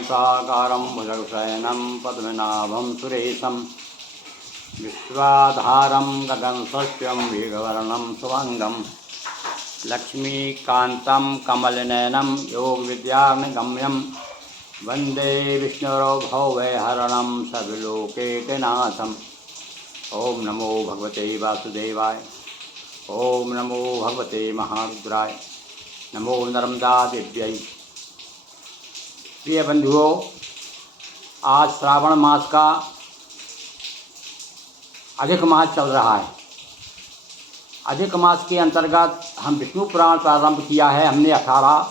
साकारं भुजगशयनं पद्मनाभं सुरेशं विश्वाधारं गगनसदृशं मेघवर्णं शुभांगं लक्ष्मीकान्तं कमलनयनं योगविद्यागम्यं वन्दे विष्णुरो भवभयहरणं सर्वलोकैकनाथम्। ओम नमो भगवते वासुदेवाय। ओम नमो भगवते महारुद्राय। नमो नर्मदा देव्यै। प्रिय बंधुओं, आज श्रावण मास का अधिक मास चल रहा है। अधिक मास के अंतर्गत हम विष्णु पुराण प्रारंभ किया है हमने 18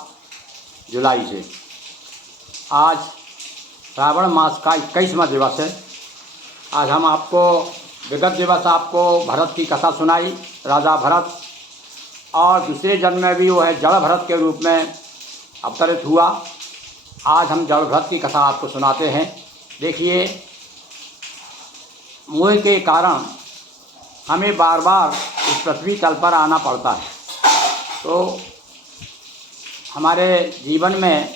जुलाई से। आज श्रावण मास का 21वां दिवस है। आज हम आपको विगत दिवस आपको भरत की कथा सुनाई, राजा भरत, और दूसरे जन्म में भी वो है जड़ भरत के रूप में अवतरित हुआ। आज हम जड़ भरत की कथा आपको सुनाते हैं। देखिए, मोह के कारण हमें बार बार इस पृथ्वी तल पर आना पड़ता है। तो हमारे जीवन में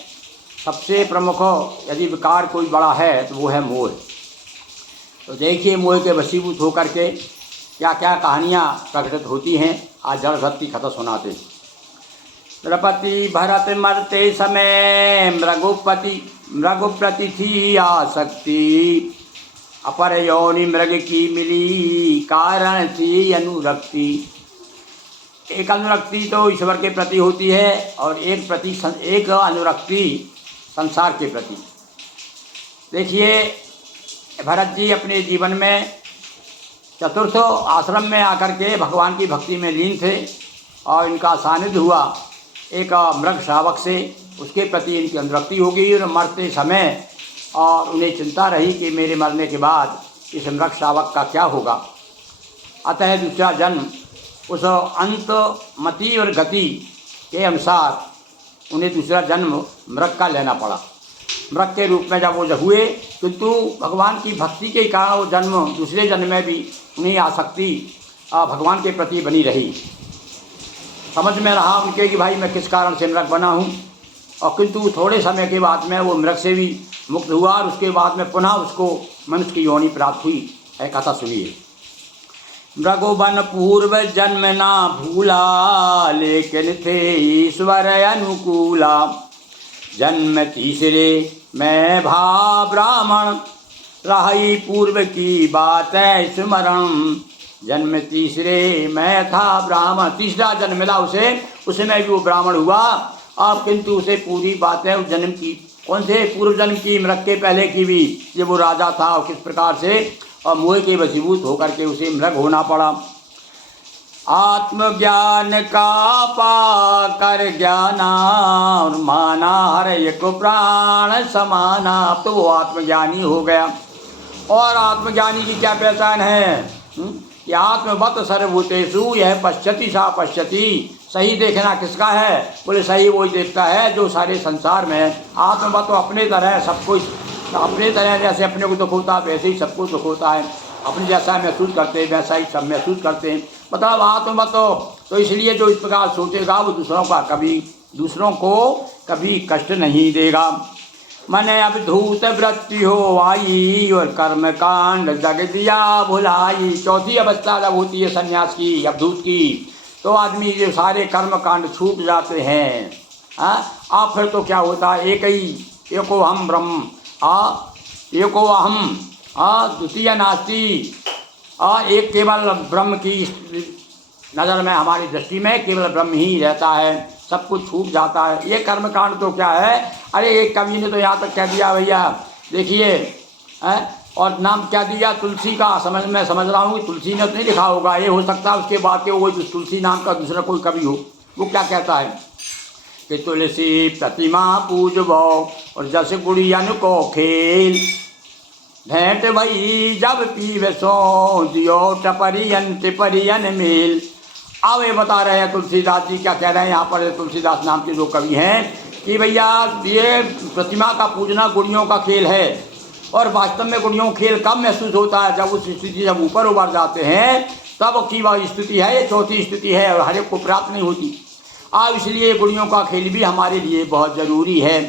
सबसे प्रमुख यदि विकार कोई बड़ा है तो वो है मोह। तो देखिए, मोह के वशीभूत होकर के क्या क्या कहानियाँ प्रकटित होती हैं। आज जड़ भरत की कथा सुनाते हैं। द्रौपदी भरत मरते समय मृगुप्रति थी आसक्ति, अपर योनि मृग की मिली कारण थी अनुरक्ति। एक अनुरक्ति तो ईश्वर के प्रति होती है और एक अनुरक्ति संसार के प्रति। देखिए, भरत जी अपने जीवन में चतुर्थ आश्रम में आकर के भगवान की भक्ति में लीन थे और इनका सानिध्य हुआ एक मृग शावक से। उसके प्रति इनकी अनुरक्ति हो गई और मरते समय और उन्हें चिंता रही कि मेरे मरने के बाद इस मृग शावक का क्या होगा। अतः दूसरा जन्म उस अंतमति और गति के अनुसार उन्हें दूसरा जन्म मृग का लेना पड़ा। मृग के रूप में जब वो हुए, किंतु भगवान की भक्ति के कारण वो जन्म दूसरे जन्म में भी उन्हें आसक्ति भगवान के प्रति बनी रही। समझ में रहा उनके कि भाई मैं किस कारण से मृग बना हूँ, और किंतु थोड़े समय के बाद में वो मृग से भी मुक्त हुआ और उसके बाद में पुनः उसको मनुष्य की योनि प्राप्त हुई। एक कथा सुनिए। मृगोबन पूर्व जन्म ना भूला, लेकिन थे ईश्वर अनुकूला। जन्म तीसरे मैं भा ब्राह्मण, रही पूर्व की बात है स्मरण। जन्म तीसरे मैं था ब्राह्मण, तीसरा जन्म मिला उसे, उसमें भी वो ब्राह्मण हुआ। अब किंतु उसे पूरी बात है उस जन्म की, कौन से पूर्व जन्म की, मृग के पहले की भी, जब वो राजा था और किस प्रकार से और मोह के वशीभूत होकर के उसे मृग होना पड़ा। आत्मज्ञान का पाकर ज्ञाना, और माना हर एक प्राण समाना। अब तो वो आत्मज्ञानी हो गया। और आत्मज्ञानी की क्या पहचान है कि आत्मवत सर्वभूतेषु यह पश्यति सा पश्यति। सही देखना किसका है? बोले सही वही देखता है जो सारे संसार में आत्मवत तो अपने तरह सब कुछ अपने तरह, जैसे अपने को दुख होता है वैसे ही सबको दुख होता है। अपने जैसा महसूस करते हैं वैसा ही सब महसूस करते हैं। मतलब आत्मवत तो इसलिए जो इस प्रकार सोचेगा वो दूसरों को कभी कष्ट नहीं देगा। मन अवधूत वृत्ति हो आई, और कर्म कांड जग दिया भुलाई। चौथी अवस्था जब होती है सन्यास की, अवधूत की, तो आदमी जो सारे कर्म कांड छूट जाते हैं। अब फिर तो क्या होता है, एको हम ब्रह्म, एको अहम, द्वितीय नास्ति, एक केवल ब्रह्म की नज़र में, हमारी दृष्टि में केवल ब्रह्म ही रहता है, सब कुछ छूट जाता है। ये कर्मकांड तो क्या है? अरे एक कवि ने तो यहाँ तक कह दिया भैया, देखिए, और नाम क्या दिया तुलसी का। समझ रहा हूँ कि तुलसी ने तो नहीं लिखा होगा, ये हो सकता है उसके बाद के वो तुलसी नाम का दूसरा कोई कवि हो। वो क्या कहता है कि तुलसी प्रतिमा पूजबो, और जस गुड़ियन को खेल, भेंट भई जब पीवे सो, दियो टपरियन मेल। अब ये बता रहे हैं तुलसीदास जी क्या कह रहे हैं यहाँ पर। तुलसीदास नाम के जो कवि हैं कि भैया ये प्रतिमा का पूजना गुड़ियों का खेल है, और वास्तव में गुड़ियों खेल कब महसूस होता है? जब उस स्थिति जब ऊपर उभर जाते हैं तब की वह स्थिति है। ये चौथी स्थिति है और हर एक को प्राप्त नहीं होती। अब इसलिए गुड़ियों का खेल भी हमारे लिए बहुत ज़रूरी है।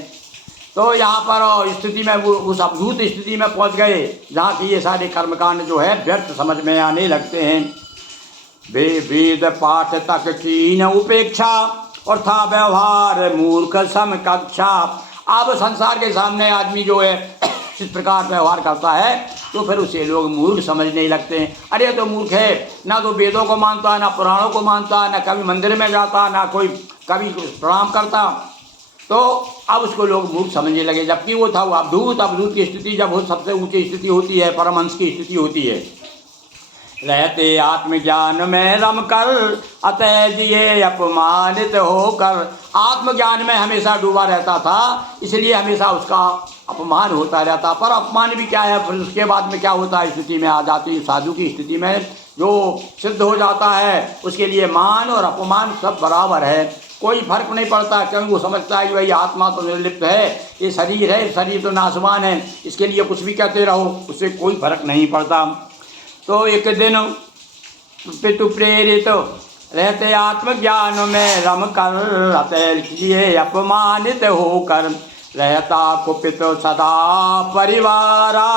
तो यहाँ पर स्थिति में वो उस अद्भुत स्थिति में पहुँच गए जहाँ की ये सारे कर्मकांड जो है व्यर्थ समझ में आने लगते हैं। वेद पाठ तक की न उपेक्षा और था व्यवहार मूर्ख समकक्षा। अब संसार के सामने आदमी जो है इस प्रकार व्यवहार करता है तो फिर उसे लोग मूर्ख समझने लगते हैं। अरे तो मूर्ख है, ना तो वेदों को मानता, ना पुराणों को मानता, ना कभी मंदिर में जाता, ना कोई कभी प्रणाम करता, तो अब उसको लोग मूर्ख समझने लगे। जबकि वो था वो अवधूत की स्थिति, जब वो सबसे ऊंची स्थिति होती है, परमहंस की स्थिति होती है। रहते आत्मज्ञान में रम कर अतः जिए अपमानित होकर। आत्मज्ञान में हमेशा डूबा रहता था, इसलिए हमेशा उसका अपमान होता रहता। पर अपमान भी क्या है, फिर उसके बाद में क्या होता है, स्थिति में आ जाती है, साधु की स्थिति में जो सिद्ध हो जाता है उसके लिए मान और अपमान सब बराबर है, कोई फर्क नहीं पड़ता। क्योंकि वो समझता है कि भाई आत्मा तो निर्लिप्त है, ये शरीर है, शरीर तो नाशवान है, इसके लिए कुछ भी कहते रहो, उससे कोई फर्क नहीं पड़ता। तो एक दिन पितु प्रेरित रहते आत्मज्ञान में रम कर अतः किए अपमानित होकर। रहता कुपित सदा परिवारा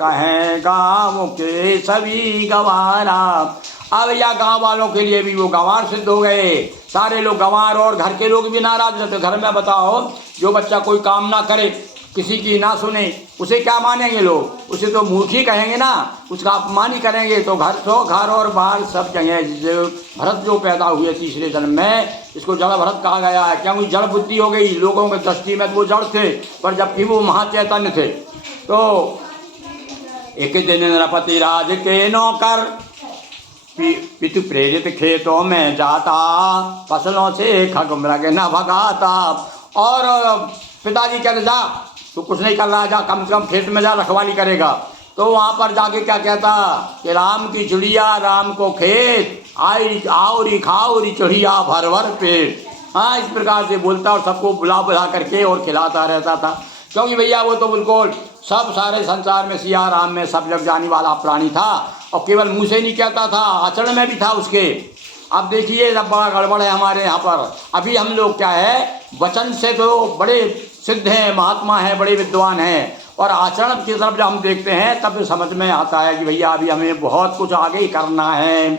कहें गाँव के सभी गंवारा। अब या गांव वालों के लिए भी वो गंवार सिद्ध हो गए, सारे लोग गंवार, और घर के लोग भी नाराज रहते। घर में बताओ, जो बच्चा कोई काम ना करे, किसी की ना सुने, उसे क्या मानेंगे लोग, उसे तो मूर्ख ही कहेंगे ना, उसका अपमान ही करेंगे। तो घर और बाहर सब जगह भरत जो पैदा हुए तीसरे जन्म में, इसको जड़ भरत कहा गया है, क्योंकि जड़ बुद्धि हो गई लोगों के दृष्टि में, तो वो जड़ थे, पर जबकि वो महाचैतन्य थे। तो एक दिन नरपति राज के नौकर पितु प्रेरित खेतों में जाता, फसलों से खग मृग न भगाता। और पिताजी कहते जा, तू कुछ नहीं कर रहा, जा कम से कम खेत में जा, रखवाली करेगा। तो वहाँ पर जाके क्या कहता कि राम की चिड़िया राम को खेत, आओरी खाओरी चिड़िया भर भर पेट। हाँ, इस प्रकार से बोलता और सबको बुला बुला करके और खिलाता रहता था। क्योंकि भैया वो तो बिल्कुल सब सारे संसार में सिया राम में सब जग जाने वाला प्राणी था, और केवल मुँह से नहीं कहता था, आचरण में भी था उसके। अब देखिए जब बड़ा गड़बड़ है हमारे यहाँ पर, अभी हम लोग क्या है, वचन से तो बड़े सिद्ध हैं, महात्मा हैं, बड़े विद्वान हैं, और आचरण की तरफ जब हम देखते हैं तब समझ में आता है कि भैया अभी हमें बहुत कुछ आगे ही करना है।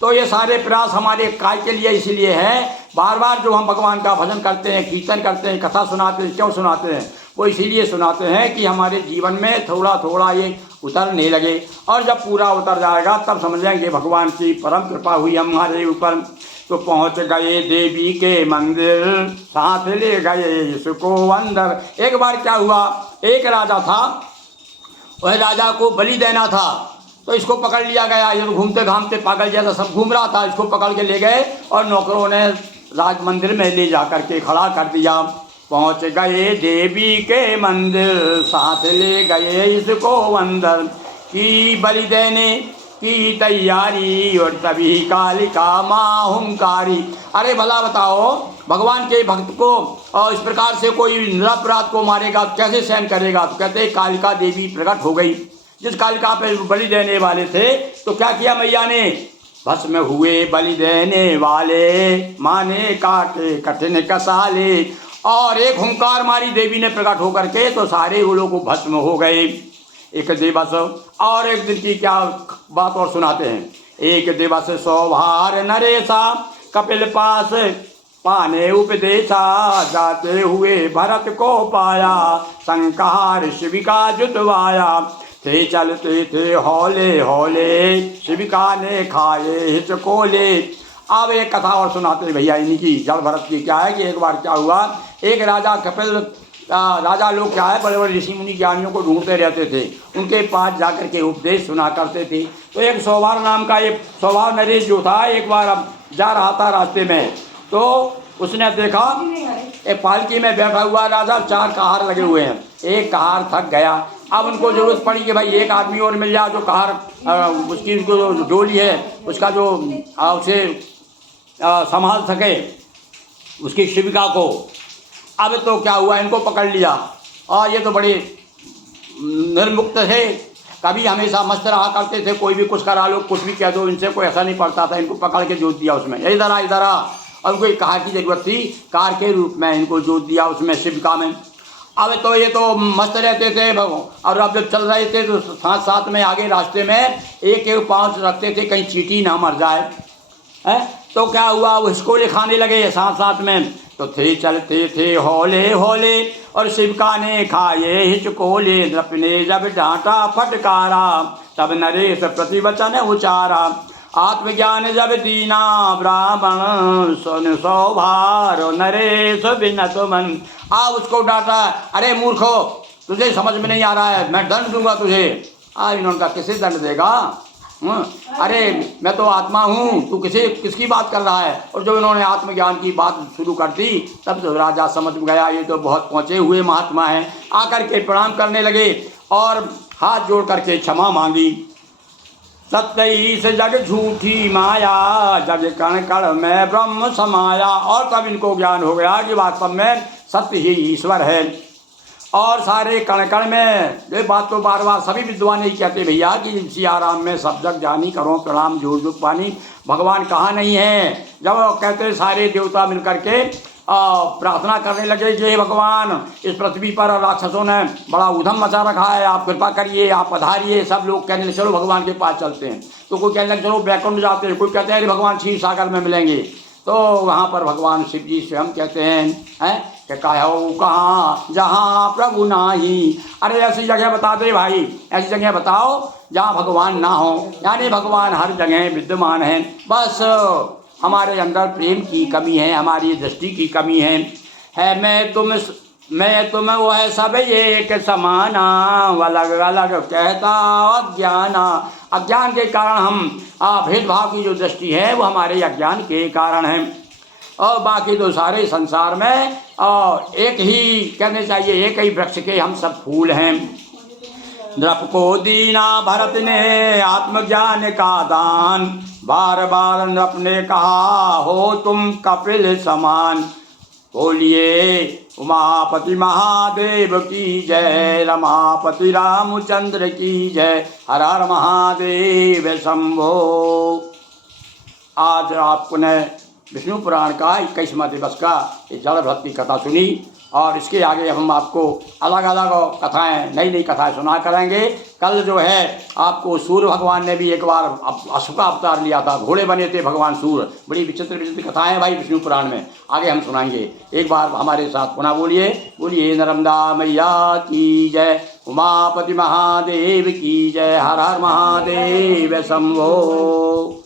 तो ये सारे प्रयास हमारे काय के लिए इसलिए है, बार बार जो हम भगवान का भजन करते हैं, कीर्तन करते हैं, कथा सुनाते हैं, क्यों सुनाते हैं, वो इसीलिए सुनाते हैं कि हमारे जीवन में थोड़ा थोड़ा ये उतरने लगे, और जब पूरा उतर जाएगा तब समझेंगे भगवान की परम कृपा हुई हमारे ऊपर। तो पहुँच गए देवी के मंदिर, साथ ले गए इसको अंदर। एक बार क्या हुआ, एक राजा था, वह राजा को बलि देना था, तो इसको पकड़ लिया गया। ये घूमते घामते पागल जैसा सब घूम रहा था, इसको पकड़ के ले गए और नौकरों ने राज मंदिर में ले जा करके खड़ा कर दिया। पहुँच गए देवी के मंदिर, साथ ले गए इसको अंदर, की बलि देने की तैयारी, और तभी कालिका माँ हुंकारी। अरे भला बताओ, भगवान के भक्त को और इस प्रकार से कोई निरपराध को मारेगा तो कैसे सहन करेगा। तो कहते हैं कालिका देवी प्रकट हो गई, जिस कालिका पे बलि देने वाले थे। तो क्या किया मैया ने, भस्म हुए बलि देने वाले, माने काटे कठिन कसाले। और एक हुंकार मारी देवी ने प्रकट होकर के, तो सारे वो लोग भस्म हो गए। एक दिवस और एक दिन की क्या बात और सुनाते हैं। एक दिवस सौभार नरेशा, कपिल पास पाने उपदेशा, जाते हुए भरत को पाया, संकार शिविका जुतवाया। थे चलते थे हौले हौले, शिविका ने खाए हिचकोले। अब एक कथा और सुनाते भैया इनकी, जल भरत की। क्या है कि एक बार क्या हुआ, एक राजा कपिल राजा लोग क्या है, बड़े बड़े ऋषि मुनि ज्ञानियों को ढूंढते रहते थे, उनके पास जाकर के उपदेश सुना करते थे। तो एक सौभार नाम का एक सौभार नरेश जो था, एक बार अब जा रहा था रास्ते में, तो उसने देखा एक पालकी में बैठा हुआ राजा, 4 कहार लगे हुए हैं। एक कहार थक गया, अब उनको जरूरत पड़ी कि भाई एक आदमी और मिल जाए जो कहार उसकी जो डोली है उसका जो उसे संभाल सके, उसकी शिविका को। अब तो क्या हुआ, इनको पकड़ लिया, और ये तो बड़े निर्मुक्त थे, कभी हमेशा मस्त रहा करते थे, कोई भी कुछ करा लो, कुछ भी कह दो, इनसे कोई ऐसा नहीं पड़ता था। इनको पकड़ के जोत दिया उसमें, इधर आ इधर आ, और उनको एक कार की ज़रूरत थी, कार के रूप में इनको जोत दिया उसमें शिविका में। अब तो ये तो मस्त रहते थे और अब जब चल रहे थे तो साथ साथ में आगे रास्ते में एक एक पाँव रखते थे कहीं चींटी ना मर जाए है। तो क्या हुआ, वो हिचकोले खाने लगे साथ साथ में। तो थे चलते थे हौले हौले और शिविका ने खाए हिचकोले, नृप ने जब डांटा फटकारा तब नरेश प्रतिवचन उचारा, आत्मज्ञान जब दीना ब्राह्मण सुन सौभार नरेश बिनत मन। उसको डांटा, अरे मूर्खो तुझे समझ में नहीं आ रहा है, मैं दंड दूंगा तुझे। इन्होंने कहा किसे दंड देगा, अरे मैं तो आत्मा हूँ, तू किसकी बात कर रहा है। और जब इन्होंने आत्मज्ञान की बात शुरू कर दी तब तो राजा समझ गया ये तो बहुत पहुँचे हुए महात्मा हैं। आकर के प्रणाम करने लगे और हाथ जोड़ करके क्षमा मांगी। सत्य से जग झूठी माया, जग कण कण में ब्रह्म समाया। और तब इनको ज्ञान हो गया कि वास्तव में सत्य ही ईश्वर है और सारे कण कण में। ये बात तो बार बार सभी विद्वान ही कहते भैया कि सियाराम में सब जग जानी, करो प्रणाम जोर जुग पानी। भगवान कहाँ नहीं है। जब कहते सारे देवता मिलकर के प्रार्थना करने लगे कि हे भगवान, इस पृथ्वी पर राक्षसों ने बड़ा उधम मचा रखा है, आप कृपा करिए, आप पधारिए। सब लोग कहने लगे चलो भगवान के पास चलते हैं। तो कोई कहने लगे चलो बैकुंठ जाते हैं, कोई कहते हैं अरे भगवान क्षीर सागर में मिलेंगे। तो वहाँ पर भगवान शिव जी स्वयं कहते हैं कि कहो कहाँ जहाँ प्रभु नाही। अरे ऐसी जगह बता दे भाई, ऐसी जगह बताओ जहाँ भगवान ना हो। यानी भगवान हर जगह विद्यमान है, बस हमारे अंदर प्रेम की कमी है, हमारी दृष्टि की कमी है। मैं तुम वो है सब एक समाना, अलग अलग कहता अज्ञाना। अज्ञान के कारण हम भेदभाव की जो दृष्टि है वो हमारे अज्ञान के कारण है। और बाकी तो सारे संसार में एक ही कहने चाहिए, एक ही वृक्ष के हम सब फूल हैं। नृप को दीना भरत ने आत्मज्ञान का दान, बार बार नृप ने कहा हो तुम कपिल समान। बोलिए उमापति महादेव की जय, रमापति रामचंद्र की जय, हर हर महादेव शंभो। आज आपने विष्णु पुराण का 21वां दिवस का ये जड़ भक्ति कथा सुनी और इसके आगे हम आपको अलग अलग कथाएं, नई नई कथाएं सुना करेंगे। कल जो है आपको सूर्य भगवान ने भी एक बार अशोक का अवतार लिया था, घोड़े बने थे भगवान सूर्य। बड़ी विचित्र विचित्र कथाएं भाई विष्णु पुराण में, आगे हम सुनाएंगे। एक बार हमारे साथ पुनः बोलिए, बोलिए नर्मदा मैया की जय, उमापति महादेव की जय, हर हर महादेव शंभो।